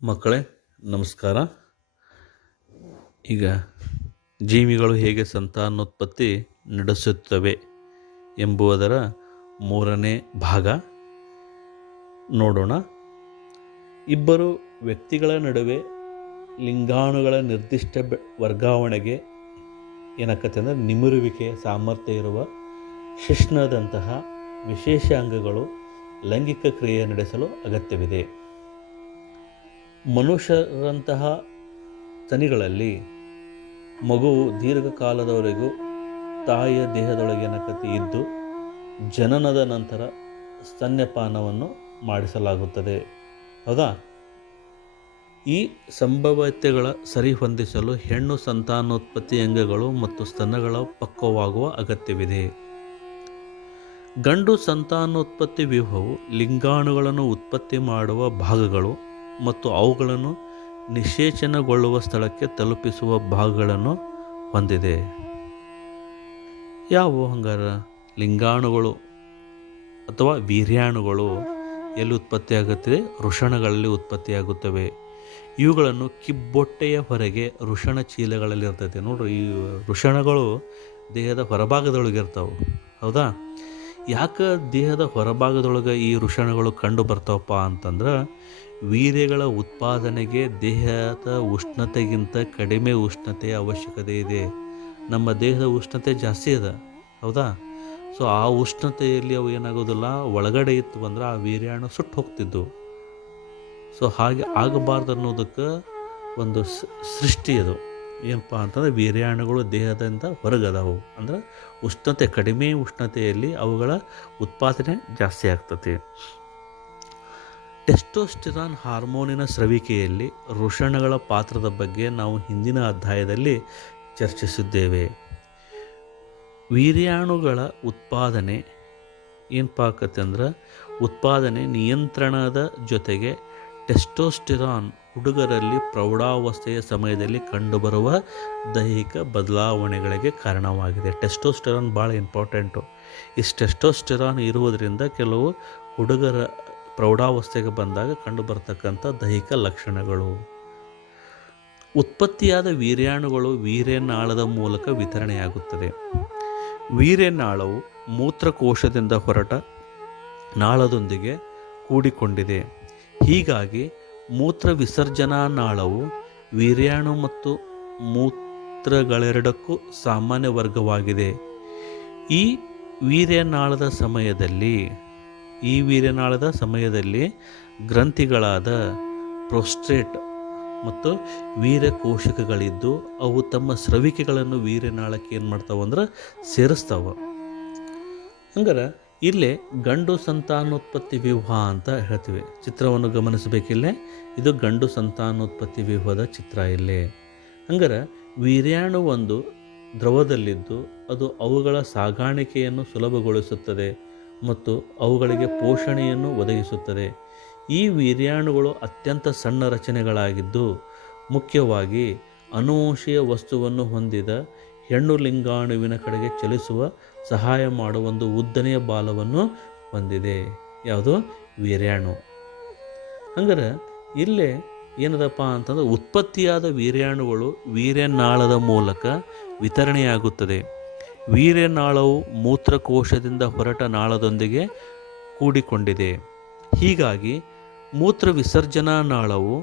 ಮಕ್ಕಳೇ ನಮಸ್ಕಾರ. ಈಗ ಜೀವಿಗಳು ಹೇಗೆ ಸಂತಾನೋತ್ಪತ್ತಿ ನಡೆಸುತ್ತವೆ ಎಂಬುದರ 3ನೇ ಭಾಗ ನೋಡೋಣ. ಇಬ್ಬರು ವ್ಯಕ್ತಿಗಳ ನಡುವೆ ಲಿಂಗಾಣುಗಳ ನಿರ್ದಿಷ್ಟ ವರ್ಗಾವಣೆಗೆ ಏನಕ್ಕತ್ತೆ ಅಂದರೆ ನಿಮಿರುವಿಕೆಯ ಸಾಮರ್ಥ್ಯ ಇರುವ ಶಿಶ್ನದಂತಹ ವಿಶೇಷ ಅಂಗಗಳು ಲೈಂಗಿಕ ಕ್ರಿಯೆ ನಡೆಸಲು ಅಗತ್ಯವಿದೆ. ಮನುಷ್ಯರಂತಹ ಸ್ತನಿಗಳಲ್ಲಿ ಮಗುವು ದೀರ್ಘಕಾಲದವರೆಗೂ ತಾಯಿಯ ದೇಹದೊಳಗೆ ಇದ್ದು ಜನನದ ನಂತರ ಸ್ತನ್ಯಪಾನವನ್ನು ಮಾಡಿಸಲಾಗುತ್ತದೆ. ಹೌದಾ? ಈ ಸಂಭವ್ಯತೆಗಳ ಸರಿಹೊಂದಿಸಲು ಹೆಣ್ಣು ಸಂತಾನೋತ್ಪತ್ತಿ ಅಂಗಗಳು ಮತ್ತು ಸ್ತನಗಳ ಪಕ್ವವಾಗುವ ಅಗತ್ಯವಿದೆ. ಗಂಡು ಸಂತಾನೋತ್ಪತ್ತಿ ವ್ಯೂಹವು ಲಿಂಗಾಣುಗಳನ್ನು ಉತ್ಪತ್ತಿ ಮಾಡುವ ಭಾಗಗಳು ಮತ್ತು ಅವುಗಳನ್ನು ನಿಷೇಚನಗೊಳ್ಳುವ ಸ್ಥಳಕ್ಕೆ ತಲುಪಿಸುವ ಭಾಗಗಳನ್ನು ಹೊಂದಿದೆ. ಯಾವುವು ಹಂಗಾರ? ಲಿಂಗಾಣುಗಳು ಅಥವಾ ವೀರ್ಯಾಣುಗಳು ಎಲ್ಲಿ ಉತ್ಪತ್ತಿಯಾಗುತ್ತದೆ? ವೃಷಣಗಳಲ್ಲಿ ಉತ್ಪತ್ತಿಯಾಗುತ್ತವೆ. ಇವುಗಳನ್ನು ಕಿಬ್ಬೊಟ್ಟೆಯ ಹೊರಗೆ ವೃಷಣ ಚೀಲಗಳಲ್ಲಿ ಇರ್ತೈತೆ. ನೋಡ್ರಿ, ಈ ವೃಷಣಗಳು ದೇಹದ ಹೊರಭಾಗದೊಳಗಿರ್ತಾವೆ. ಹೌದಾ? ಯಾಕೆ ದೇಹದ ಹೊರಭಾಗದೊಳಗೆ ಈ ವೃಷಣಗಳು ಕಂಡು ಬರ್ತಾವಪ್ಪ ಅಂತಂದ್ರೆ, ವೀರ್ಯಗಳ ಉತ್ಪಾದನೆಗೆ ದೇಹದ ಉಷ್ಣತೆಗಿಂತ ಕಡಿಮೆ ಉಷ್ಣತೆಯ ಅವಶ್ಯಕತೆ ಇದೆ. ನಮ್ಮ ದೇಹದ ಉಷ್ಣತೆ ಜಾಸ್ತಿ ಅದ. ಹೌದಾ? ಸೊ ಆ ಉಷ್ಣತೆಯಲ್ಲಿ ಅವು ಏನಾಗೋದಿಲ್ಲ, ಒಳಗಡೆ ಇತ್ತು ಬಂದ್ರೆ ಆ ವೀರ್ಯಾಣು ಸುಟ್ಟು ಹೋಗ್ತಿದ್ದು. ಸೊ ಹಾಗೆ ಆಗಬಾರ್ದು ಅನ್ನೋದಕ್ಕೆ ಒಂದು ಸೃಷ್ಟಿ ಅದು. ಏನಪ್ಪ ಅಂತಂದ್ರೆ, ವೀರ್ಯಾಣುಗಳು ದೇಹದಿಂದ ಹೊರಗದಾವು ಅಂದ್ರೆ ಉಷ್ಣತೆ ಕಡಿಮೆ ಉಷ್ಣತೆಯಲ್ಲಿ ಅವುಗಳ ಉತ್ಪಾದನೆ ಜಾಸ್ತಿ ಆಗ್ತದೆ. ಟೆಸ್ಟೋಸ್ಟೆರಾನ್ ಹಾರ್ಮೋನಿನ ಸ್ರವಿಕೆಯಲ್ಲಿ ವೃಷಣಗಳ ಪಾತ್ರದ ಬಗ್ಗೆ ನಾವು ಹಿಂದಿನ ಅಧ್ಯಾಯದಲ್ಲಿ ಚರ್ಚಿಸಿದ್ದೇವೆ. ವೀರ್ಯಾಣುಗಳ ಉತ್ಪಾದನೆ ಏನಪ್ಪ ಆಕತ್ತೆ ಅಂದ್ರೆ, ಉತ್ಪಾದನೆ ನಿಯಂತ್ರಣದ ಜೊತೆಗೆ ಟೆಸ್ಟೋಸ್ಟೆರಾನ್ ಹುಡುಗರಲ್ಲಿ ಪ್ರೌಢಾವಸ್ಥೆಯ ಸಮಯದಲ್ಲಿ ಕಂಡುಬರುವ ದೈಹಿಕ ಬದಲಾವಣೆಗಳಿಗೆ ಕಾರಣವಾಗಿದೆ. ಟೆಸ್ಟೋಸ್ಟೆರಾನ್ ಭಾಳ ಇಂಪಾರ್ಟೆಂಟು. ಟೆಸ್ಟೋಸ್ಟೆರಾನ್ ಇರುವುದರಿಂದ ಕೆಲವು ಹುಡುಗರ ಪ್ರೌಢಾವಸ್ಥೆಗೆ ಬಂದಾಗ ಕಂಡುಬರ್ತಕ್ಕಂಥ ದೈಹಿಕ ಲಕ್ಷಣಗಳು. ಉತ್ಪತ್ತಿಯಾದ ವೀರ್ಯಾಣುಗಳು ವೀರ್ಯನಾಳದ ಮೂಲಕ ವಿತರಣೆಯಾಗುತ್ತದೆ. ವೀರ್ಯನಾಳವು ಮೂತ್ರಕೋಶದಿಂದ ಹೊರಟ ನಾಳದೊಂದಿಗೆ ಕೂಡಿಕೊಂಡಿದೆ. ಹೀಗಾಗಿ ಮೂತ್ರ ವಿಸರ್ಜನಾ ನಾಳವು ವೀರ್ಯಾಣು ಮತ್ತು ಮೂತ್ರಗಳೆರಡಕ್ಕೂ ಸಾಮಾನ್ಯ ವರ್ಗವಾಗಿದೆ. ಈ ವೀರ್ಯನಾಳದ ಸಮಯದಲ್ಲಿ ಗ್ರಂಥಿಗಳಾದ ಪ್ರೋಸ್ಟೇಟ್ ಮತ್ತು ವೀರ್ಯಕೋಶಕಗಳಿದ್ದು ಅವು ತಮ್ಮ ಸ್ರವಿಕೆಗಳನ್ನು ವೀರ್ಯನಾಳಕ್ಕೆ ಏನು ಮಾಡ್ತಾವೆ ಅಂದ್ರೆ ಸೇರಿಸ್ತಾವೆ. ಹಂಗಾರೆ ಇಲ್ಲೇ ಗಂಡು ಸಂತಾನೋತ್ಪತ್ತಿ ವ್ಯೂಹ ಅಂತ ಹೇಳ್ತೀವಿ. ಚಿತ್ರವನ್ನು ಗಮನಿಸಬೇಕಿಲ್ಲೇ, ಇದು ಗಂಡು ಸಂತಾನೋತ್ಪತ್ತಿ ವ್ಯೂಹದ ಚಿತ್ರ ಇಲ್ಲೇ. ಹಂಗಾರೆ ವೀರ್ಯಾಣು ಒಂದು ದ್ರವದಲ್ಲಿದ್ದು ಅದು ಅವುಗಳ ಸಾಗಾಣಿಕೆಯನ್ನು ಸುಲಭಗೊಳಿಸುತ್ತದೆ ಮತ್ತು ಅವುಗಳಿಗೆ ಪೋಷಣೆಯನ್ನು ಒದಗಿಸುತ್ತದೆ. ಈ ವೀರ್ಯಾಣುಗಳು ಅತ್ಯಂತ ಸಣ್ಣ ರಚನೆಗಳಾಗಿದ್ದು ಮುಖ್ಯವಾಗಿ ಅನುವಂಶೀಯ ವಸ್ತುವನ್ನು ಹೊಂದಿದ ಹೆಣ್ಣು ಲಿಂಗಾಣುವಿನ ಕಡೆಗೆ ಚಲಿಸುವ ಸಹಾಯ ಮಾಡುವ ಒಂದು ಉದ್ದನೆಯ ಬಾಲವನ್ನು ಹೊಂದಿದೆ. ಯಾವುದು? ವೀರ್ಯಾಣು. ಹಂಗಾರೆ ಇಲ್ಲೇ ಏನದಪ್ಪ ಅಂತಂದ್ರೆ, ಉತ್ಪತ್ತಿಯಾದ ವೀರ್ಯಾಣುಗಳು ವೀರ್ಯನಾಳದ ಮೂಲಕ ವಿತರಣೆಯಾಗುತ್ತದೆ. ವೀರ್ಯನಾಳವು ಮೂತ್ರಕೋಶದಿಂದ ಹೊರಟ ನಾಳದೊಂದಿಗೆ ಕೂಡಿಕೊಂಡಿದೆ. ಹೀಗಾಗಿ ಮೂತ್ರ ವಿಸರ್ಜನಾ ನಾಳವು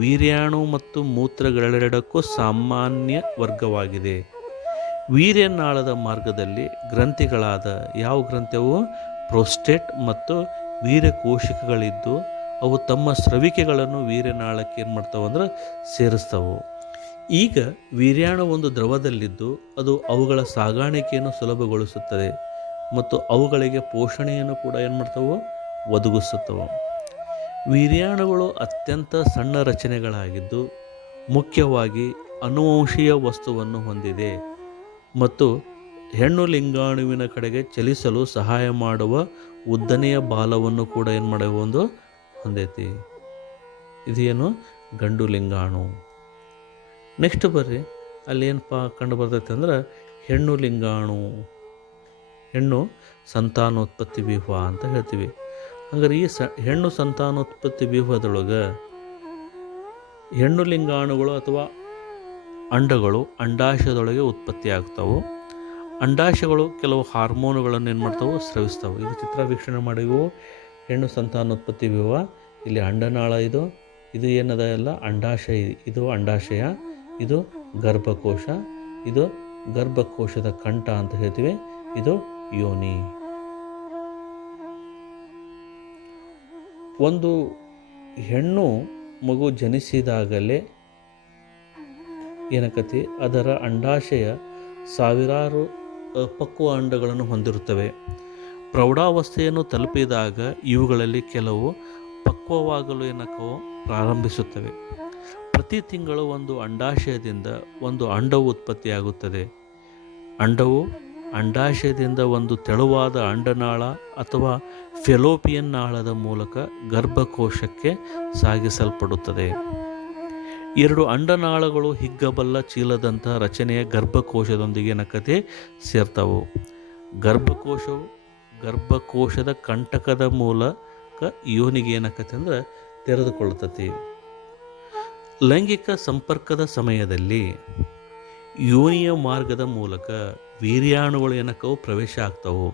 ವೀರ್ಯಾಣು ಮತ್ತು ಮೂತ್ರಗಳೆರಡಕ್ಕೂ ಸಾಮಾನ್ಯ ವರ್ಗವಾಗಿದೆ. ವೀರ್ಯನಾಳದ ಮಾರ್ಗದಲ್ಲಿ ಗ್ರಂಥಿಗಳಾದ ಯಾವ ಗ್ರಂಥಿಯವು? ಪ್ರೋಸ್ಟೇಟ್ ಮತ್ತು ವೀರ್ಯಕೋಶಕಗಳಿದ್ದು ಅವು ತಮ್ಮ ಸ್ರವಿಕೆಗಳನ್ನು ವೀರ್ಯನಾಳಕ್ಕೆ ಏನು ಮಾಡ್ತಾವೆ ಅಂದ್ರೆ ಸೇರಿಸ್ತಾವೆ. ಈಗ ವೀರ್ಯಾಣು ಒಂದು ದ್ರವದಲ್ಲಿದ್ದು ಅದು ಅವುಗಳ ಸಾಗಾಣಿಕೆಯನ್ನು ಸುಲಭಗೊಳಿಸುತ್ತದೆ ಮತ್ತು ಅವುಗಳಿಗೆ ಪೋಷಣೆಯನ್ನು ಕೂಡ ಏನು ಮಾಡ್ತಾವೆ? ಒದಗಿಸುತ್ತವೆ. ವೀರ್ಯಾಣುಗಳು ಅತ್ಯಂತ ಸಣ್ಣ ರಚನೆಗಳಾಗಿದ್ದು ಮುಖ್ಯವಾಗಿ ಅನುವಂಶೀಯ ವಸ್ತುವನ್ನು ಹೊಂದಿದೆ ಮತ್ತು ಹೆಣ್ಣು ಲಿಂಗಾಣುವಿನ ಕಡೆಗೆ ಚಲಿಸಲು ಸಹಾಯ ಮಾಡುವ ಉದ್ದನೆಯ ಬಾಲವನ್ನು ಕೂಡ ಏನು ಮಾಡೋ ಒಂದು ಹೊಂದೈತಿ. ಇದೇನು? ಗಂಡು ಲಿಂಗಾಣು. ನೆಕ್ಸ್ಟ್ ಬರ್ರಿ, ಅಲ್ಲಿ ಏನಪ್ಪ ಕಂಡು ಬರ್ತೈತೆ ಅಂದ್ರೆ ಹೆಣ್ಣು ಲಿಂಗಾಣು, ಹೆಣ್ಣು ಸಂತಾನೋತ್ಪತ್ತಿ ವ್ಯೂಹ ಅಂತ ಹೇಳ್ತೀವಿ. ಹಂಗಾರೆ ಈ ಹೆಣ್ಣು ಸಂತಾನೋತ್ಪತ್ತಿ ವ್ಯೂಹದೊಳಗೆ ಹೆಣ್ಣು ಲಿಂಗಾಣುಗಳು ಅಥವಾ ಅಂಡಗಳು ಅಂಡಾಶಯದೊಳಗೆ ಉತ್ಪತ್ತಿಯಾಗ್ತವೆ. ಅಂಡಾಶಯಗಳು ಕೆಲವು ಹಾರ್ಮೋನುಗಳನ್ನು ಏನು ಮಾಡ್ತಾವೆ, ಸ್ರವಿಸ್ತವೆ. ಇದು ಚಿತ್ರ ವೀಕ್ಷಣೆ ಮಾಡಿವು ಹೆಣ್ಣು ಸಂತಾನೋತ್ಪತ್ತಿ ವಿವಾಹ. ಇಲ್ಲಿ ಅಂಡನಾಳ ಇದು ಏನದ ಎಲ್ಲ ಅಂಡಾಶಯ. ಇದು ಅಂಡಾಶಯ, ಇದು ಗರ್ಭಕೋಶ, ಇದು ಗರ್ಭಕೋಶದ ಕಂಠ ಅಂತ ಹೇಳ್ತೀವಿ, ಇದು ಯೋನಿ. ಒಂದು ಹೆಣ್ಣು ಮಗು ಜನಿಸಿದಾಗಲೇ ಏನಕತಿ ಅದರ ಅಂಡಾಶಯ ಸಾವಿರಾರು ಅಪಕ್ವ ಅಂಡಗಳನ್ನು ಹೊಂದಿರುತ್ತವೆ. ಪ್ರೌಢಾವಸ್ಥೆಯನ್ನು ತಲುಪಿದಾಗ ಇವುಗಳಲ್ಲಿ ಕೆಲವು ಪಕ್ವವಾಗಲು ಏನಕ್ಕವು ಪ್ರಾರಂಭಿಸುತ್ತವೆ. ಪ್ರತಿ ತಿಂಗಳು ಒಂದು ಅಂಡಾಶಯದಿಂದ ಒಂದು ಅಂಡವು ಉತ್ಪತ್ತಿಯಾಗುತ್ತದೆ. ಅಂಡವು ಅಂಡಾಶಯದಿಂದ ಒಂದು ತೆಳುವಾದ ಅಂಡನಾಳ ಅಥವಾ ಫೆಲೋಪಿಯನ್ ನಾಳದ ಮೂಲಕ ಗರ್ಭಕೋಶಕ್ಕೆ ಸಾಗಿಸಲ್ಪಡುತ್ತದೆ. 2 ಅಂಡನಾಳಗಳು ಹಿಗ್ಗಬಲ್ಲ ಚೀಲದಂಥ ರಚನೆಯ ಗರ್ಭಕೋಶದೊಂದಿಗೆ ಏನಕ್ಕತೆ ಸೇರ್ತವು. ಗರ್ಭಕೋಶದ ಕಂಟಕದ ಮೂಲಕ ಯೋನಿಗೆ ಏನಕ್ಕತೆ ಅಂದ್ರೆ ತೆರೆದುಕೊಳ್ಳುತ್ತದೆ. ಲೈಂಗಿಕ ಸಂಪರ್ಕದ ಸಮಯದಲ್ಲಿ ಯೋನಿಯ ಮಾರ್ಗದ ಮೂಲಕ ವೀರ್ಯಾಣುಗಳು ಏನಕ್ಕವು ಪ್ರವೇಶ ಆಗ್ತವು.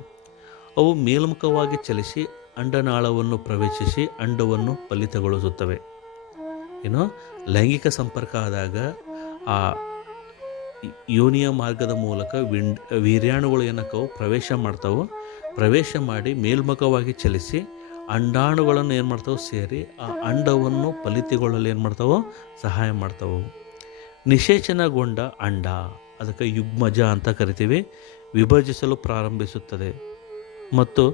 ಅವು ಮೇಲ್ಮುಖವಾಗಿ ಚಲಿಸಿ ಅಂಡನಾಳವನ್ನು ಪ್ರವೇಶಿಸಿ ಅಂಡವನ್ನು ಫಲಿತಗೊಳಿಸುತ್ತವೆ. ಲೈಂಗಿಕ ಸಂಪರ್ಕ ಆದಾಗ ಆ ಯೋನಿಯ ಮಾರ್ಗದ ಮೂಲಕ ವೀರ್ಯಾಣುಗಳು ಏನಕ್ಕವು ಪ್ರವೇಶ ಮಾಡಿ ಮೇಲ್ಮುಖವಾಗಿ ಚಲಿಸಿ ಅಂಡಾಣುಗಳನ್ನು ಏನು ಮಾಡ್ತಾವೆ, ಸೇರಿ ಆ ಅಂಡವನ್ನು ಫಲಿತಗೊಳ್ಳಲು ಏನು ಮಾಡ್ತಾವೋ, ಸಹಾಯ ಮಾಡ್ತಾವೆ. ನಿಷೇಚನಗೊಂಡ ಅಂಡ, ಅದಕ್ಕೆ ಯುಗ್ಮಜ ಅಂತ ಕರಿತೀವಿ, ವಿಭಜಿಸಲು ಪ್ರಾರಂಭಿಸುತ್ತದೆ ಮತ್ತು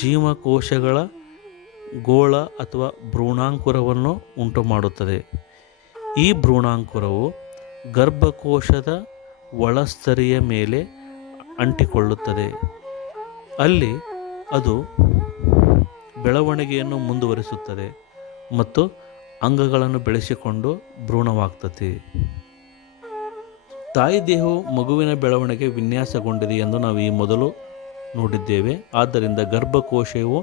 ಜೀವಕೋಶಗಳ ಗೋಳ ಅಥವಾ ಭ್ರೂಣಾಂಕುರವನ್ನು ಉಂಟು ಮಾಡುತ್ತದೆ. ಈ ಭ್ರೂಣಾಂಕುರವು ಗರ್ಭಕೋಶದ ಒಳಸ್ತರಿಯ ಮೇಲೆ ಅಂಟಿಕೊಳ್ಳುತ್ತದೆ. ಅಲ್ಲಿ ಅದು ಬೆಳವಣಿಗೆಯನ್ನು ಮುಂದುವರಿಸುತ್ತದೆ ಮತ್ತು ಅಂಗಗಳನ್ನು ಬೆಳೆಸಿಕೊಂಡು ಭ್ರೂಣವಾಗ್ತದೆ. ತಾಯಿ ದೇಹವು ಮಗುವಿನ ಬೆಳವಣಿಗೆ ವಿನ್ಯಾಸಗೊಂಡಿದೆ ಎಂದು ನಾವು ಈ ಮೊದಲು ನೋಡಿದ್ದೇವೆ. ಆದ್ದರಿಂದ ಗರ್ಭಕೋಶವು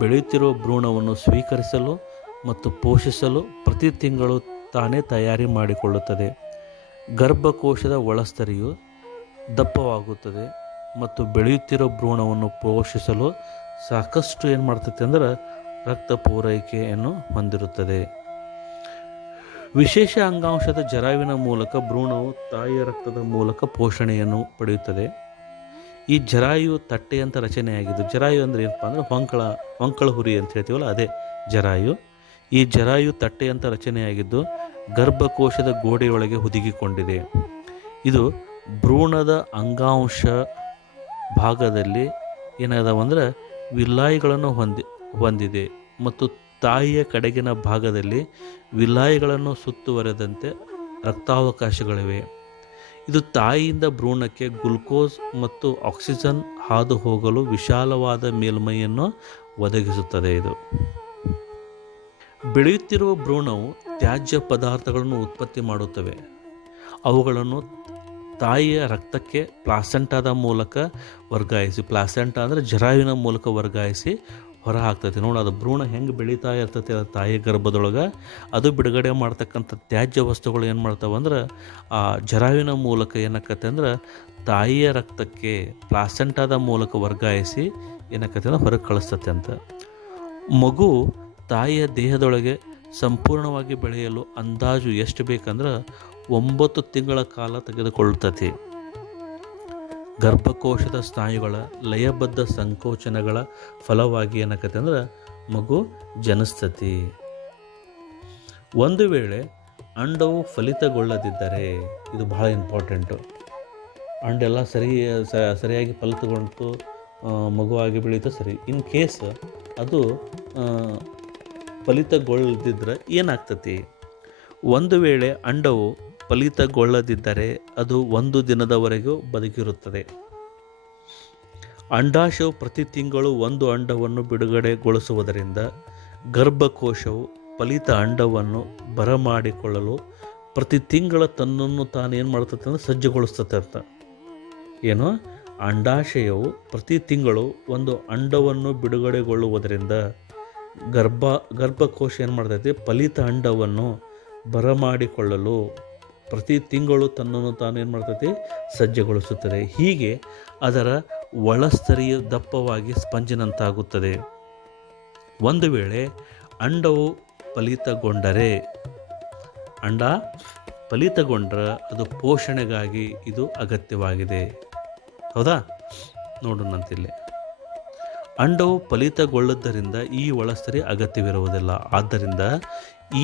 ಬೆಳೆಯುತ್ತಿರುವ ಭ್ರೂಣವನ್ನು ಸ್ವೀಕರಿಸಲು ಮತ್ತು ಪೋಷಿಸಲು ಪ್ರತಿ ತಿಂಗಳು ತಾನೇ ತಯಾರಿ ಮಾಡಿಕೊಳ್ಳುತ್ತದೆ. ಗರ್ಭಕೋಶದ ಒಳಸ್ತರಿಯು ದಪ್ಪವಾಗುತ್ತದೆ ಮತ್ತು ಬೆಳೆಯುತ್ತಿರೋ ಭ್ರೂಣವನ್ನು ಪೋಷಿಸಲು ಸಾಕಷ್ಟು ಏನು ಮಾಡ್ತೈತೆ ಅಂದ್ರೆ ರಕ್ತ ಪೂರೈಕೆಯನ್ನು ಹೊಂದಿರುತ್ತದೆ. ವಿಶೇಷ ಅಂಗಾಂಶದ ಜರಾಯುವಿನ ಮೂಲಕ ಭ್ರೂಣವು ತಾಯಿಯ ರಕ್ತದ ಮೂಲಕ ಪೋಷಣೆಯನ್ನು ಪಡೆಯುತ್ತದೆ. ಈ ಜರಾಯು ತಟ್ಟೆಯಂಥ ರಚನೆಯಾಗಿದ್ದು, ಜರಾಯು ಅಂದರೆ ಏನಪ್ಪ ಅಂದರೆ ಹೊಂಕಳ ಹುರಿ ಅಂತ ಹೇಳ್ತೀವಲ್ಲ, ಅದೇ ಜರಾಯು. ಈ ಜರಾಯು ತಟ್ಟೆಯಂಥ ರಚನೆಯಾಗಿದ್ದು ಗರ್ಭಕೋಶದ ಗೋಡೆಯೊಳಗೆ ಹುದುಗಿಕೊಂಡಿದೆ. ಇದು ಭ್ರೂಣದ ಅಂಗಾಂಶ ಭಾಗದಲ್ಲಿ ಏನಾದವಂದ್ರೆ ವಿಲಾಯಿಗಳನ್ನು ಹೊಂದಿದೆ ಮತ್ತು ತಾಯಿಯ ಕಡೆಗಿನ ಭಾಗದಲ್ಲಿ ವಿಲಾಯಿಗಳನ್ನು ಸುತ್ತುವರೆದಂತೆ ರಕ್ತಾವಕಾಶಗಳಿವೆ. ಇದು ತಾಯಿಯಿಂದ ಭ್ರೂಣಕ್ಕೆ ಗ್ಲುಕೋಸ್ ಮತ್ತು ಆಕ್ಸಿಜನ್ ಹಾದು ಹೋಗಲು ವಿಶಾಲವಾದ ಮೇಲ್ಮೈಯನ್ನು ಒದಗಿಸುತ್ತದೆ. ಇದು ಬೆಳೆಯುತ್ತಿರುವ ಭ್ರೂಣವು ತ್ಯಾಜ್ಯ ಪದಾರ್ಥಗಳನ್ನು ಉತ್ಪತ್ತಿ ಮಾಡುತ್ತವೆ. ಅವುಗಳನ್ನು ತಾಯಿಯ ರಕ್ತಕ್ಕೆ ಪ್ಲಾಸೆಂಟಾದ ಮೂಲಕ ವರ್ಗಾಯಿಸಿ, ಪ್ಲಾಸೆಂಟಾ ಅಂದರೆ ಜರಾಯುವಿನ ಮೂಲಕ ವರ್ಗಾಯಿಸಿ ಹೊರ ಹಾಕ್ತೈತಿ. ನೋಡಿ, ಅದು ಭ್ರೂಣ ಹೆಂಗೆ ಬೆಳೀತಾ ಇರ್ತೈತಿ ತಾಯಿ ಗರ್ಭದೊಳಗೆ, ಅದು ಬಿಡುಗಡೆ ಮಾಡ್ತಕ್ಕಂಥ ತ್ಯಾಜ್ಯ ವಸ್ತುಗಳು ಏನು ಮಾಡ್ತಾವೆ ಅಂದ್ರೆ ಆ ಜರಾಯುವಿನ ಮೂಲಕ ಏನಾಕತ್ತೆ ಅಂದ್ರೆ ತಾಯಿಯ ರಕ್ತಕ್ಕೆ ಪ್ಲಾಸೆಂಟಾದ ಮೂಲಕ ವರ್ಗಾಯಿಸಿ ಏನಾಕತ್ತೆ ಅಂದ್ರೆ ಹೊರಗೆ ಕಳಿಸ್ತತೆ ಅಂತ. ಮಗು ತಾಯಿಯ ದೇಹದೊಳಗೆ ಸಂಪೂರ್ಣವಾಗಿ ಬೆಳೆಯಲು ಅಂದಾಜು ಎಷ್ಟು ಬೇಕಂದ್ರೆ 9 ತಿಂಗಳ ಕಾಲ ತೆಗೆದುಕೊಳ್ಳುತ್ತದೆ. ಗರ್ಭಕೋಶದ ಸ್ನಾಯುಗಳ ಲಯಬದ್ಧ ಸಂಕೋಚನಗಳ ಫಲವಾಗಿ ಏನಕತ್ತೆ ಅಂದ್ರೆ ಮಗು ಜನಿಸ್ತತಿ. ಒಂದು ವೇಳೆ ಅಂಡವು ಫಲಿತಗೊಳ್ಳದಿದ್ದರೆ, ಇದು ಬಹಳ ಇಂಪಾರ್ಟೆಂಟು, ಅಂಡೆಲ್ಲ ಸರಿಯಾಗಿ ಫಲಿತಗೊಂಡು ಮಗುವಾಗಿ ಬೆಳೀತಾ ಸರಿ. ಇನ್ ಕೇಸ್ ಅದು ಫಲಿತಗೊಳ್ಳದಿದ್ದರೆ ಏನಾಗ್ತತಿ? ಒಂದು ವೇಳೆ ಅಂಡವು ಫಲಿತಗೊಳ್ಳದಿದ್ದರೆ ಅದು 1 ದಿನದವರೆಗೂ ಬದುಕಿರುತ್ತದೆ. ಅಂಡಾಶಯವು ಪ್ರತಿ ತಿಂಗಳು 1 ಅಂಡವನ್ನು ಬಿಡುಗಡೆಗೊಳಿಸುವುದರಿಂದ ಗರ್ಭಕೋಶವು ಫಲಿತ ಅಂಡವನ್ನು ಬರಮಾಡಿಕೊಳ್ಳಲು ಪ್ರತಿ ತಿಂಗಳ ತನ್ನನ್ನು ತಾನೇನು ಮಾಡ್ತದೆ ಅಂದರೆ ಸಜ್ಜುಗೊಳಿಸ್ತದೆ ಅಂತ. ಏನು, ಅಂಡಾಶಯವು ಪ್ರತಿ ತಿಂಗಳು 1 ಅಂಡವನ್ನು ಬಿಡುಗಡೆಗೊಳ್ಳುವುದರಿಂದ ಗರ್ಭಕೋಶ ಏನು ಮಾಡ್ತೈತಿ, ಫಲಿತ ಅಂಡವನ್ನು ಬರಮಾಡಿಕೊಳ್ಳಲು ಪ್ರತಿ ತಿಂಗಳು ತನ್ನನ್ನು ತಾನು ಏನು ಮಾಡ್ತೈತಿ, ಸಜ್ಜುಗೊಳಿಸುತ್ತದೆ. ಹೀಗೆ ಅದರ ಒಳಸ್ತರಿಯು ದಪ್ಪವಾಗಿ ಸ್ಪಂಜಿನಂತಾಗುತ್ತದೆ. ಒಂದು ವೇಳೆ ಅಂಡವು ಫಲಿತಗೊಂಡರೆ, ಅಂಡ ಫಲಿತಗೊಂಡ್ರೆ ಅದು ಪೋಷಣೆಗಾಗಿ ಇದು ಅಗತ್ಯವಾಗಿದೆ. ಹೌದಾ? ನೋಡೋಣಂತಿಲ್ಲಿ. ಅಂಡವು ಫಲಿತಗೊಳ್ಳುವುದರಿಂದ ಈ ಒಳಸ್ತರಿ ಅಗತ್ಯವಿರುವುದಿಲ್ಲ. ಆದ್ದರಿಂದ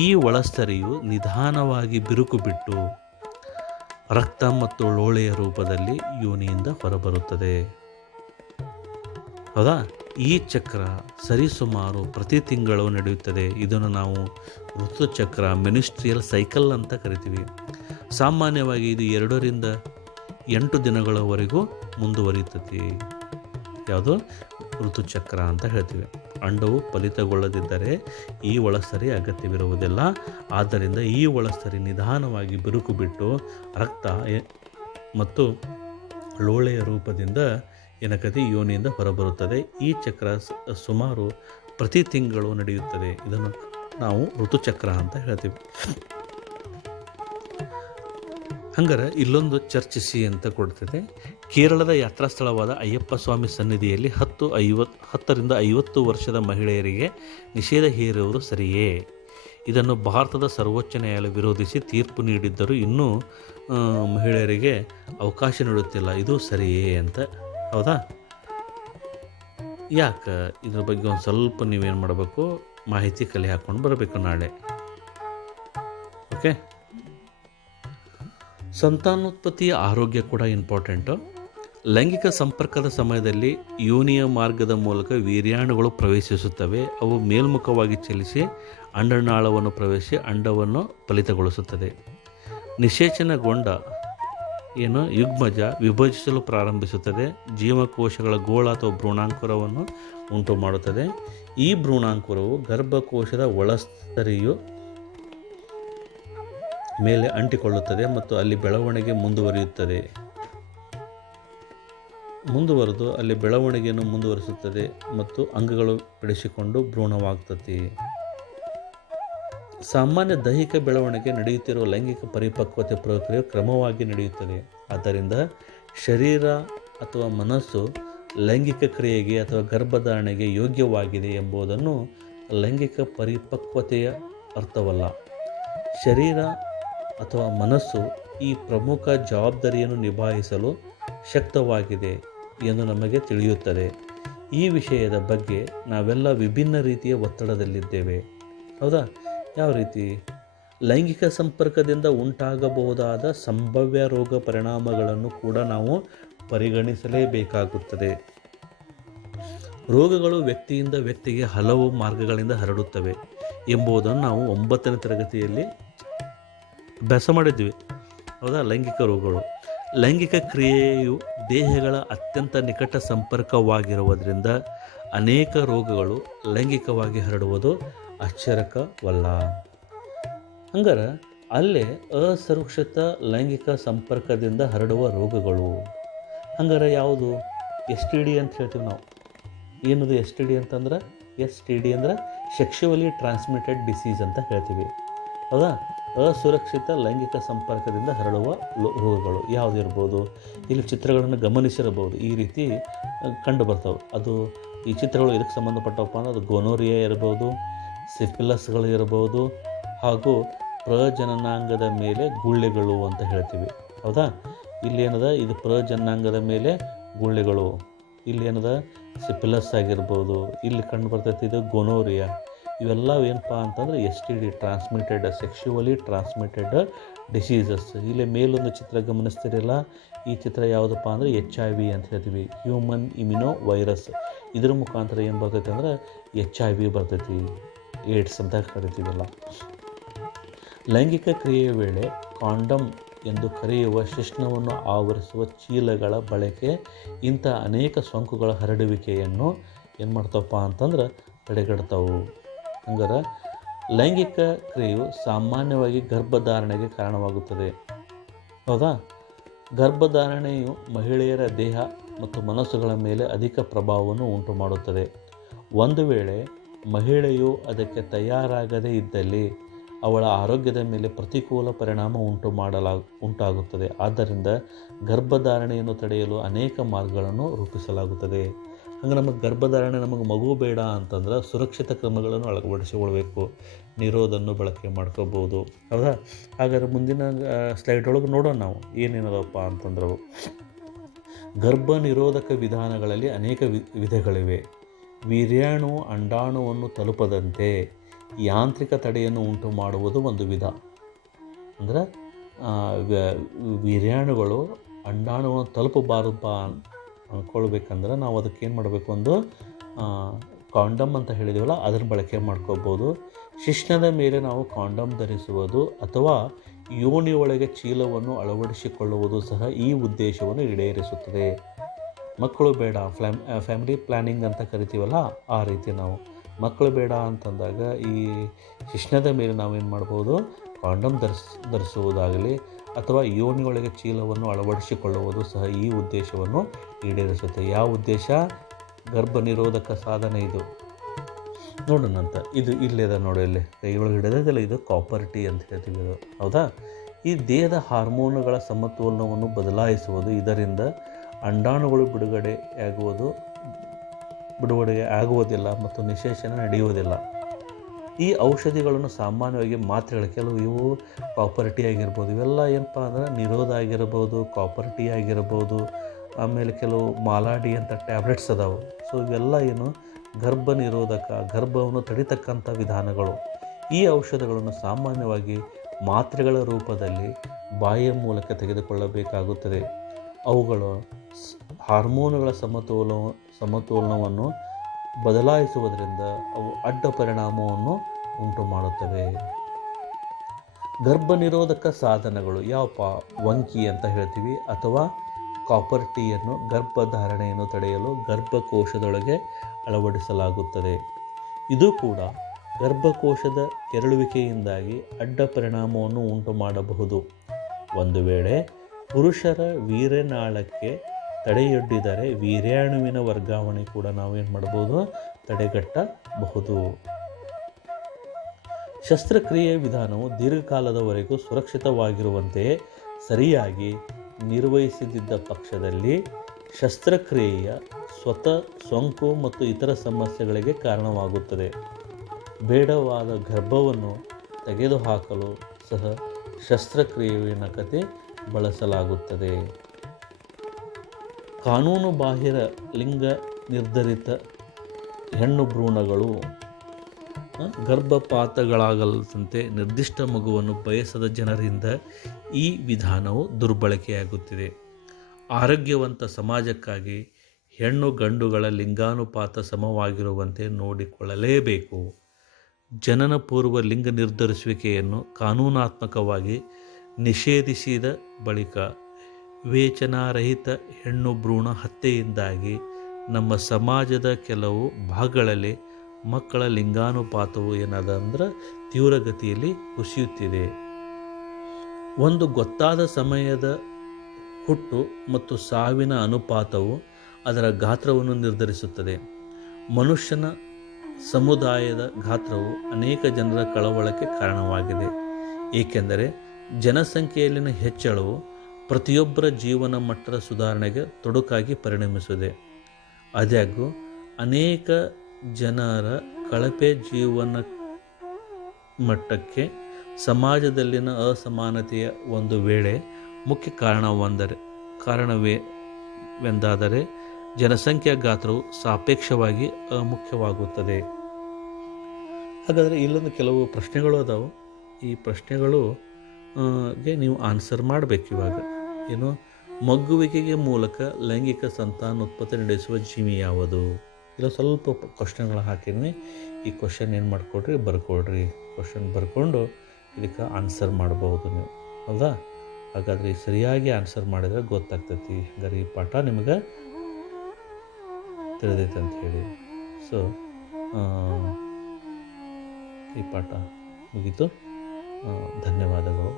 ಈ ಒಳಸ್ತರಿಯು ನಿಧಾನವಾಗಿ ಬಿರುಕು ಬಿಟ್ಟು ರಕ್ತ ಮತ್ತು ಲೋಳೆಯ ರೂಪದಲ್ಲಿ ಯೋನಿಯಿಂದ ಹೊರಬರುತ್ತದೆ. ಹೌದಾ? ಈ ಚಕ್ರ ಸರಿಸುಮಾರು ಪ್ರತಿ ತಿಂಗಳು ನಡೆಯುತ್ತದೆ. ಇದನ್ನು ನಾವು ಋತುಚಕ್ರ, ಮೆನಿಸ್ಟ್ರಿಯಲ್ ಸೈಕಲ್ ಅಂತ ಕರಿತೀವಿ. ಸಾಮಾನ್ಯವಾಗಿ ಇದು 2 ರಿಂದ 8 ದಿನಗಳವರೆಗೂ ಮುಂದುವರಿಯುತ್ತದೆ. ಯಾವುದು? ಋತುಚಕ್ರ ಅಂತ ಹೇಳ್ತೀವಿ. ಅಂಡವು ಫಲಿತಗೊಳ್ಳದಿದ್ದರೆ ಈ ಒಳಸ್ತರಿ ಅಗತ್ಯವಿರುವುದಿಲ್ಲ. ಆದ್ದರಿಂದ ಈ ಒಳಸ್ತರಿ ನಿಧಾನವಾಗಿ ಬಿರುಕು ಬಿಟ್ಟು ರಕ್ತ ಮತ್ತು ಲೋಳೆಯ ರೂಪದಿಂದ ಏನಕತಿ ಯೋನಿಯಿಂದ ಹೊರಬರುತ್ತದೆ. ಈ ಚಕ್ರ ಸುಮಾರು ಪ್ರತಿ ತಿಂಗಳು ನಡೆಯುತ್ತದೆ. ಇದನ್ನು ನಾವು ಋತುಚಕ್ರ ಅಂತ ಹೇಳ್ತೀವಿ. ಹಂಗಾರೆ ಇಲ್ಲೊಂದು ಚರ್ಚಿಸಿ ಅಂತ ಕೊಡ್ತದೆ. ಕೇರಳದ ಯಾತ್ರಾ ಸ್ಥಳವಾದ ಅಯ್ಯಪ್ಪ ಸ್ವಾಮಿ ಸನ್ನಿಧಿಯಲ್ಲಿ 10 ರಿಂದ 50 ವರ್ಷದ ಮಹಿಳೆಯರಿಗೆ ನಿಷೇಧ ಹೇರುವುದು ಸರಿಯೇ? ಇದನ್ನು ಭಾರತದ ಸರ್ವೋಚ್ಚ ನ್ಯಾಯಾಲಯ ವಿರೋಧಿಸಿ ತೀರ್ಪು ನೀಡಿದ್ದರೂ ಇನ್ನೂ ಮಹಿಳೆಯರಿಗೆ ಅವಕಾಶ ನೀಡುತ್ತಿಲ್ಲ. ಇದು ಸರಿಯೇ ಅಂತ. ಹೌದಾ? ಯಾಕೆ? ಇದ್ರ ಬಗ್ಗೆ ಒಂದು ಸ್ವಲ್ಪ ನೀವೇನು ಮಾಡಬೇಕು, ಮಾಹಿತಿ ಕಲೆ ಹಾಕ್ಕೊಂಡು ಬರಬೇಕು ನಾಳೆ. ಓಕೆ. ಸಂತಾನೋತ್ಪತ್ತಿಯ ಆರೋಗ್ಯ ಕೂಡ ಇಂಪಾರ್ಟೆಂಟು. ಲೈಂಗಿಕ ಸಂಪರ್ಕದ ಸಮಯದಲ್ಲಿ ಯೋನಿಯ ಮಾರ್ಗದ ಮೂಲಕ ವೀರ್ಯಾಣುಗಳು ಪ್ರವೇಶಿಸುತ್ತವೆ. ಅವು ಮೇಲ್ಮುಖವಾಗಿ ಚಲಿಸಿ ಅಂಡನಾಳವನ್ನು ಪ್ರವೇಶಿಸಿ ಅಂಡವನ್ನು ಫಲಿತಗೊಳಿಸುತ್ತದೆ. ನಿಷೇಚನಗೊಂಡ ಯುಗ್ಮಜ ವಿಭಜಿಸಲು ಪ್ರಾರಂಭಿಸುತ್ತದೆ. ಜೀವಕೋಶಗಳ ಗೋಳ ಅಥವಾ ಭ್ರೂಣಾಂಕುರವನ್ನು ಉಂಟು ಮಾಡುತ್ತದೆ. ಈ ಭ್ರೂಣಾಂಕುರವು ಗರ್ಭಕೋಶದ ಒಳಸ್ತರಿಯು ಮೇಲೆ ಅಂಟಿಕೊಳ್ಳುತ್ತದೆ ಮತ್ತು ಅಲ್ಲಿ ಬೆಳವಣಿಗೆ ಮುಂದುವರೆದು ಅಲ್ಲಿ ಬೆಳವಣಿಗೆಯನ್ನು ಮುಂದುವರಿಸುತ್ತದೆ ಮತ್ತು ಅಂಗಗಳು ಬೆಳೆಸಿಕೊಂಡು ಭ್ರೂಣವಾಗ್ತದೆ. ಸಾಮಾನ್ಯ ದೈಹಿಕ ಬೆಳವಣಿಗೆ ನಡೆಯುತ್ತಿರುವ ಲೈಂಗಿಕ ಪರಿಪಕ್ವತೆ ಪ್ರಕ್ರಿಯೆಯು ಕ್ರಮವಾಗಿ ನಡೆಯುತ್ತದೆ. ಆದ್ದರಿಂದ ಶರೀರ ಅಥವಾ ಮನಸ್ಸು ಲೈಂಗಿಕ ಕ್ರಿಯೆಗೆ ಅಥವಾ ಗರ್ಭಧಾರಣೆಗೆ ಯೋಗ್ಯವಾಗಿದೆ ಎಂಬುದನ್ನು ಲೈಂಗಿಕ ಪರಿಪಕ್ವತೆಯ ಅರ್ಥವಲ್ಲ. ಶರೀರ ಅಥವಾ ಮನಸ್ಸು ಈ ಪ್ರಮುಖ ಜವಾಬ್ದಾರಿಯನ್ನು ನಿಭಾಯಿಸಲು ಶಕ್ತವಾಗಿದೆ ಎಂದು ನಮಗೆ ತಿಳಿಯುತ್ತದೆ. ಈ ವಿಷಯದ ಬಗ್ಗೆ ನಾವೆಲ್ಲ ವಿಭಿನ್ನ ರೀತಿಯ ಒತ್ತಡದಲ್ಲಿದ್ದೇವೆ. ಹೌದಾ? ಯಾವ ರೀತಿ? ಲೈಂಗಿಕ ಸಂಪರ್ಕದಿಂದ ಉಂಟಾಗಬಹುದಾದ ಸಂಭಾವ್ಯ ರೋಗ ಪರಿಣಾಮಗಳನ್ನು ಕೂಡ ನಾವು ಪರಿಗಣಿಸಲೇಬೇಕಾಗುತ್ತದೆ. ರೋಗಗಳು ವ್ಯಕ್ತಿಯಿಂದ ವ್ಯಕ್ತಿಗೆ ಹಲವು ಮಾರ್ಗಗಳಿಂದ ಹರಡುತ್ತವೆ ಎಂಬುದನ್ನು ನಾವು 9ನೇ ತರಗತಿಯಲ್ಲಿ ಅಭ್ಯಾಸ ಮಾಡಿದ್ವಿ. ಹೌದಾ? ಲೈಂಗಿಕ ರೋಗಗಳು. ಲೈಂಗಿಕ ಕ್ರಿಯೆಯು ದೇಹಗಳ ಅತ್ಯಂತ ನಿಕಟ ಸಂಪರ್ಕವಾಗಿರುವುದರಿಂದ ಅನೇಕ ರೋಗಗಳು ಲೈಂಗಿಕವಾಗಿ ಹರಡುವುದು ಆಶ್ಚರ್ಯಕವಲ್ಲ. ಹಂಗಾರೆ ಅಲ್ಲೇ ಅಸುರಕ್ಷಿತ ಲೈಂಗಿಕ ಸಂಪರ್ಕದಿಂದ ಹರಡುವ ರೋಗಗಳು ಹಂಗಾರೆ ಯಾವುದು? STD ಅಂತ ಹೇಳ್ತೀವಿ ನಾವು. ಏನದು STD ಅಂತಂದ್ರೆ? STD ಅಂದ್ರೆ ಸೆಕ್ಷುವಲಿ ಟ್ರಾನ್ಸ್ಮಿಟೆಡ್ ಡಿಸೀಸ್ ಅಂತ ಹೇಳ್ತೀವಿ. ಹೌದಾ? ಅಸುರಕ್ಷಿತ ಲೈಂಗಿಕ ಸಂಪರ್ಕದಿಂದ ಹರಡುವ ರೋಗಗಳು ಯಾವುದಿರ್ಬೋದು? ಇಲ್ಲಿ ಚಿತ್ರಗಳನ್ನು ಗಮನಿಸಿರಬಹುದು. ಈ ರೀತಿ ಕಂಡು ಬರ್ತವೆ. ಅದು ಈ ಚಿತ್ರಗಳು ಇದಕ್ಕೆ ಸಂಬಂಧಪಟ್ಟವಪ್ಪ ಅಂದ್ರೆ ಅದು ಗೊನೋರಿಯಾ ಇರ್ಬೋದು, ಸಿಫಿಲಸ್ಗಳು ಇರ್ಬೋದು, ಹಾಗೂ ಪ್ರಜನನಾಂಗದ ಮೇಲೆ ಗುಳ್ಳೆಗಳು ಅಂತ ಹೇಳ್ತೀವಿ. ಹೌದಾ? ಇಲ್ಲೇನದ? ಇದು ಪ್ರಜನನಾಂಗದ ಮೇಲೆ ಗುಳ್ಳೆಗಳು. ಇಲ್ಲೇನದ? ಸಿಫಿಲಸ್ ಆಗಿರ್ಬೋದು. ಇಲ್ಲಿ ಕಂಡು ಬರ್ತೈತಿ ಇದು ಗೊನೋರಿಯಾ. ಇವೆಲ್ಲ ಏನಪ್ಪ ಅಂತಂದರೆ STD, ಸೆಕ್ಷುವಲಿ ಟ್ರಾನ್ಸ್ಮಿಟೆಡ್ ಡಿಸೀಸಸ್. ಇಲ್ಲಿ ಮೇಲೊಂದು ಚಿತ್ರ ಗಮನಿಸ್ತಿರಲ್ಲ. ಈ ಚಿತ್ರ ಯಾವುದಪ್ಪ ಅಂದರೆ HIV ಅಂತ ಹೇಳ್ತೀವಿ, ಹ್ಯೂಮನ್ ಇಮ್ಯುನೋ ವೈರಸ್. ಇದ್ರ ಮುಖಾಂತರ ಏನು ಬರ್ತೈತಿ ಅಂದ್ರೆ HIV ಬರ್ತೈತಿ, ಏಡ್ಸ್ ಅಂತ ಕರಿತೀವಲ್ಲ. ಲೈಂಗಿಕ ಕ್ರಿಯೆಯ ವೇಳೆ ಕಾಂಡಮ್ ಎಂದು ಕರೆಯುವ ಶಿಶ್ನವನ್ನು ಆವರಿಸುವ ಚೀಲಗಳ ಬಳಕೆ ಇಂಥ ಅನೇಕ ಸೋಂಕುಗಳ ಹರಡುವಿಕೆಯನ್ನು ಏನು ಮಾಡ್ತವಪ್ಪ ಅಂತಂದ್ರೆ ತಡೆಗಟ್ತಾವು. ಹಂಗಾರೆ ಲೈಂಗಿಕ ಕ್ರಿಯೆಯು ಸಾಮಾನ್ಯವಾಗಿ ಗರ್ಭಧಾರಣೆಗೆ ಕಾರಣವಾಗುತ್ತದೆ. ಹೌದಾ? ಗರ್ಭಧಾರಣೆಯು ಮಹಿಳೆಯರ ದೇಹ ಮತ್ತು ಮನಸ್ಸುಗಳ ಮೇಲೆ ಅಧಿಕ ಪ್ರಭಾವವನ್ನು ಉಂಟು ಮಾಡುತ್ತದೆ. ಒಂದು ವೇಳೆ ಮಹಿಳೆಯು ಅದಕ್ಕೆ ತಯಾರಾಗದೇ ಇದ್ದಲ್ಲಿ ಅವಳ ಆರೋಗ್ಯದ ಮೇಲೆ ಪ್ರತಿಕೂಲ ಪರಿಣಾಮ ಉಂಟಾಗುತ್ತದೆ. ಆದ್ದರಿಂದ ಗರ್ಭಧಾರಣೆಯನ್ನು ತಡೆಯಲು ಅನೇಕ ಮಾರ್ಗಗಳನ್ನು ರೂಪಿಸಲಾಗುತ್ತದೆ. ಹಂಗೆ ನಮಗೆ ಗರ್ಭಧಾರಣೆ ನಮಗೆ ಮಗು ಬೇಡ ಅಂತಂದ್ರೆ ಸುರಕ್ಷಿತ ಕ್ರಮಗಳನ್ನು ಅಳವಡಿಸಿಕೊಳ್ಬೇಕು. ನಿರೋಧನ್ನು ಬಳಕೆ ಮಾಡ್ಕೋಬೋದು. ಹೌದಾ? ಹಾಗಾದ್ರೆ ಮುಂದಿನ ಸ್ಲೈಡ್ ಒಳಗೆ ನೋಡೋಣ ನಾವು ಏನೇನದಪ್ಪ ಅಂತಂದ್ರೆ ಗರ್ಭ ನಿರೋಧಕ ವಿಧಾನಗಳಲ್ಲಿ ಅನೇಕ ವಿಧಗಳಿವೆ. ವೀರ್ಯಾಣು ಅಂಡಾಣುವನ್ನು ತಲುಪದಂತೆ ಯಾಂತ್ರಿಕ ತಡೆಯನ್ನು ಉಂಟು ಮಾಡುವುದು ಒಂದು ವಿಧ. ಅಂದರೆ ವೀರ್ಯಾಣುಗಳು ಅಂಡಾಣುವನ್ನು ತಲುಪಬಾರದಪ್ಪ ಅಂದ್ಕೊಳ್ಬೇಕಂದ್ರೆ ನಾವು ಅದಕ್ಕೆ ಏನು ಮಾಡಬೇಕು, ಒಂದು ಕಾಂಡಮ್ ಅಂತ ಹೇಳಿದೀವಲ್ಲ ಅದನ್ನು ಬಳಕೆ ಮಾಡ್ಕೋಬೋದು. ಶಿಶ್ನದ ಮೇಲೆ ನಾವು ಕಾಂಡಮ್ ಧರಿಸುವುದು ಅಥವಾ ಯೋನಿಯೊಳಗೆ ಚೀಲವನ್ನು ಅಳವಡಿಸಿಕೊಳ್ಳುವುದು ಸಹ ಈ ಉದ್ದೇಶವನ್ನು ಈಡೇರಿಸುತ್ತದೆ. ಮಕ್ಕಳು ಬೇಡ, ಫ್ಯಾಮಿಲಿ ಪ್ಲ್ಯಾನಿಂಗ್ ಅಂತ ಕರಿತೀವಲ್ಲ, ಆ ರೀತಿ ನಾವು ಮಕ್ಕಳು ಬೇಡ ಅಂತಂದಾಗ ಈ ಶಿಶ್ನದ ಮೇಲೆ ನಾವೇನು ಮಾಡ್ಬೋದು, ಕಾಂಡಮ್ ಧರಿಸುವುದಾಗಲಿ ಅಥವಾ ಯೋನಿಯೊಳಗೆ ಚೀಲವನ್ನು ಅಳವಡಿಸಿಕೊಳ್ಳುವುದು ಸಹ ಈ ಉದ್ದೇಶವನ್ನು ಈಡೇರಿಸುತ್ತೆ. ಯಾವ ಉದ್ದೇಶ? ಗರ್ಭ ನಿರೋಧಕ ಸಾಧನ ಇದು. ನೋಡೋಣಂತ ಇದು ಇಲ್ಲಿದೆ ನೋಡಿ, ಇಲ್ಲಿ ಕೈಯೊಳಗೆ ಹಿಡಿಯೋದಿಲ್ಲ, ಇದು ಕಾಪರ್ ಟೀ ಅಂತ ಹೇಳ್ತೀವಿ ಇದು. ಹೌದಾ? ಈ ದೇಹದ ಹಾರ್ಮೋನುಗಳ ಸಮತೋಲನವನ್ನು ಬದಲಾಯಿಸುವುದು. ಇದರಿಂದ ಅಂಡಾಣುಗಳು ಬಿಡುಗಡೆ ಆಗುವುದಿಲ್ಲ ಮತ್ತು ನಿಶೇಚನ ನಡೆಯುವುದಿಲ್ಲ. ಈ ಔಷಧಿಗಳನ್ನು ಸಾಮಾನ್ಯವಾಗಿ ಮಾತ್ರೆಗಳು, ಕೆಲವು ಇವು ಕಾಪರ್ ಟೀ ಆಗಿರ್ಬೋದು, ಇವೆಲ್ಲ ಏನಪ್ಪ ಅಂದ್ರೆ ನಿರೋಧ ಆಗಿರ್ಬೋದು, ಕಾಪರ್ ಟೀ ಆಗಿರ್ಬೋದು, ಆಮೇಲೆ ಕೆಲವು ಮಾಲಾಡಿ ಅಂತ ಟ್ಯಾಬ್ಲೆಟ್ಸ್ ಅದಾವೆ. ಸೊ ಇವೆಲ್ಲ ಏನು ಗರ್ಭ ನಿರೋಧಕ, ಗರ್ಭವನ್ನು ತಡಿತಕ್ಕಂಥ ವಿಧಾನಗಳು. ಈ ಔಷಧಗಳನ್ನು ಸಾಮಾನ್ಯವಾಗಿ ಮಾತ್ರೆಗಳ ರೂಪದಲ್ಲಿ ಬಾಯಿಯ ಮೂಲಕ ತೆಗೆದುಕೊಳ್ಳಬೇಕಾಗುತ್ತದೆ. ಅವುಗಳು ಹಾರ್ಮೋನುಗಳ ಸಮತೋಲನವನ್ನು ಬದಲಾಯಿಸುವುದರಿಂದ ಅವು ಅಡ್ಡ ಪರಿಣಾಮವನ್ನು ಉಂಟು ಮಾಡುತ್ತವೆ. ಗರ್ಭ ನಿರೋಧಕ ಸಾಧನಗಳು ಯಾವಪ್ಪ? ವಂಕಿ ಅಂತ ಹೇಳ್ತೀವಿ, ಅಥವಾ ಕಾಪರ್ ಟೀಯನ್ನು ಗರ್ಭಧಾರಣೆಯನ್ನು ತಡೆಯಲು ಗರ್ಭಕೋಶದೊಳಗೆ ಅಳವಡಿಸಲಾಗುತ್ತದೆ. ಇದು ಕೂಡ ಗರ್ಭಕೋಶದ ಕೆರಳುವಿಕೆಯಿಂದಾಗಿ ಅಡ್ಡ ಪರಿಣಾಮವನ್ನು ಉಂಟು ಮಾಡಬಹುದು. ಒಂದು ವೇಳೆ ಪುರುಷರ ವೀರ್ಯನಾಳಕ್ಕೆ ತಡೆಯೊಡ್ಡಿದರೆ ವೀರ್ಯಾಣುವಿನ ವರ್ಗಾವಣೆ ಕೂಡ ನಾವೇನು ಮಾಡ್ಬೋದು, ತಡೆಗಟ್ಟಬಹುದು. ಶಸ್ತ್ರಕ್ರಿಯೆ ವಿಧಾನವು ದೀರ್ಘಕಾಲದವರೆಗೂ ಸುರಕ್ಷಿತವಾಗಿರುವಂತೆಯೇ ಸರಿಯಾಗಿ ನಿರ್ವಹಿಸದಿದ್ದ ಪಕ್ಷದಲ್ಲಿ ಶಸ್ತ್ರಕ್ರಿಯೆಯ ಸ್ವತಃ ಸೋಂಕು ಮತ್ತು ಇತರ ಸಮಸ್ಯೆಗಳಿಗೆ ಕಾರಣವಾಗುತ್ತದೆ. ಬೇಡವಾದ ಗರ್ಭವನ್ನು ತೆಗೆದುಹಾಕಲು ಸಹ ಶಸ್ತ್ರಕ್ರಿಯೆಯನ್ನು ಬಳಸಲಾಗುತ್ತದೆ. ಕಾನೂನು ಬಾಹಿರ ಲಿಂಗ ನಿರ್ಧರಿತ ಹೆಣ್ಣು ಭ್ರೂಣಗಳು ಗರ್ಭಪಾತಗಳಾಗದಂತೆ ನಿರ್ದಿಷ್ಟ ಮಗುವನ್ನು ಬಯಸದ ಜನರಿಂದ ಈ ವಿಧಾನವು ದುರ್ಬಳಕೆಯಾಗುತ್ತಿದೆ. ಆರೋಗ್ಯವಂತ ಸಮಾಜಕ್ಕಾಗಿ ಹೆಣ್ಣು ಗಂಡುಗಳ ಲಿಂಗಾನುಪಾತ ಸಮವಾಗಿರುವಂತೆ ನೋಡಿಕೊಳ್ಳಲೇಬೇಕು. ಜನನ ಪೂರ್ವ ಲಿಂಗ ನಿರ್ಧರಿಸುವಿಕೆಯನ್ನು ಕಾನೂನಾತ್ಮಕವಾಗಿ ನಿಷೇಧಿಸಿದ ಬಳಿಕ ವಿವೇಚನಾರಹಿತ ಹೆಣ್ಣು ಭ್ರೂಣ ಹತ್ಯೆಯಿಂದಾಗಿ ನಮ್ಮ ಸಮಾಜದ ಕೆಲವು ಭಾಗಗಳಲ್ಲಿ ಮಕ್ಕಳ ಲಿಂಗಾನುಪಾತವು ಏನಾದ ತೀವ್ರಗತಿಯಲ್ಲಿ ಕುಸಿಯುತ್ತಿದೆ. ಒಂದು ಗೊತ್ತಾದ ಸಮಯದ ಹುಟ್ಟು ಮತ್ತು ಸಾವಿನ ಅನುಪಾತವು ಅದರ ಗಾತ್ರವನ್ನು ನಿರ್ಧರಿಸುತ್ತದೆ. ಮನುಷ್ಯನ ಸಮುದಾಯದ ಗಾತ್ರವು ಅನೇಕ ಜನರ ಕಳವಳಕ್ಕೆ ಕಾರಣವಾಗಿದೆ, ಏಕೆಂದರೆ ಜನಸಂಖ್ಯೆಯಲ್ಲಿನ ಹೆಚ್ಚಳವು ಪ್ರತಿಯೊಬ್ಬರ ಜೀವನ ಮಟ್ಟದ ಸುಧಾರಣೆಗೆ ತೊಡಕಾಗಿ ಪರಿಣಮಿಸಿದೆ. ಆದಾಗ್ಯೂ ಅನೇಕ ಜನರ ಕಳಪೆ ಜೀವನ ಮಟ್ಟಕ್ಕೆ ಸಮಾಜದಲ್ಲಿನ ಅಸಮಾನತೆಯ ಒಂದು ವೇಳೆ ಮುಖ್ಯ ಕಾರಣವೆಂದಾದರೆ ಜನಸಂಖ್ಯಾ ಗಾತ್ರವು ಸಾಪೇಕ್ಷವಾಗಿ ಅಮುಖ್ಯವಾಗುತ್ತದೆ. ಹಾಗಾದರೆ ಇಲ್ಲೊಂದು ಕೆಲವು ಪ್ರಶ್ನೆಗಳು ಅದಾವೆ. ಈ ಪ್ರಶ್ನೆಗಳಿಗೆ ನೀವು ಆನ್ಸರ್ ಮಾಡಬೇಕು. ಇವಾಗ ಏನು, ಮಗ್ಗುವಿಕೆಗೆ ಮೂಲಕ ಲೈಂಗಿಕ ಸಂತಾನೋತ್ಪತ್ತಿ ನಡೆಸುವ ಜೀವಿ ಯಾವುದು? ಇಲ್ಲ ಸ್ವಲ್ಪ ಕ್ವಶನ್ಗಳು ಹಾಕಿದ್ದೀನಿ. ಈ ಕ್ವಶನ್ ಏನು ಮಾಡಿಕೊಡ್ರಿ, ಬರ್ಕೊಡ್ರಿ. ಕ್ವಶನ್ ಬರ್ಕೊಂಡು ಇದಕ್ಕೆ ಆನ್ಸರ್ ಮಾಡ್ಬೋದು ನೀವು. ಹೌದಾ? ಹಾಗಾದರೆ ಸರಿಯಾಗಿ ಆನ್ಸರ್ ಮಾಡಿದರೆ ಗೊತ್ತಾಗ್ತೈತಿ. ಹಾಗಾದ್ರೆ ಈ ಪಾಠ ನಿಮಗೆ ತಿಳಿದೈತೆ ಅಂತ ಹೇಳಿ. ಸೊ ಈ ಪಾಠ ಮುಗೀತು. ಧನ್ಯವಾದಗಳು.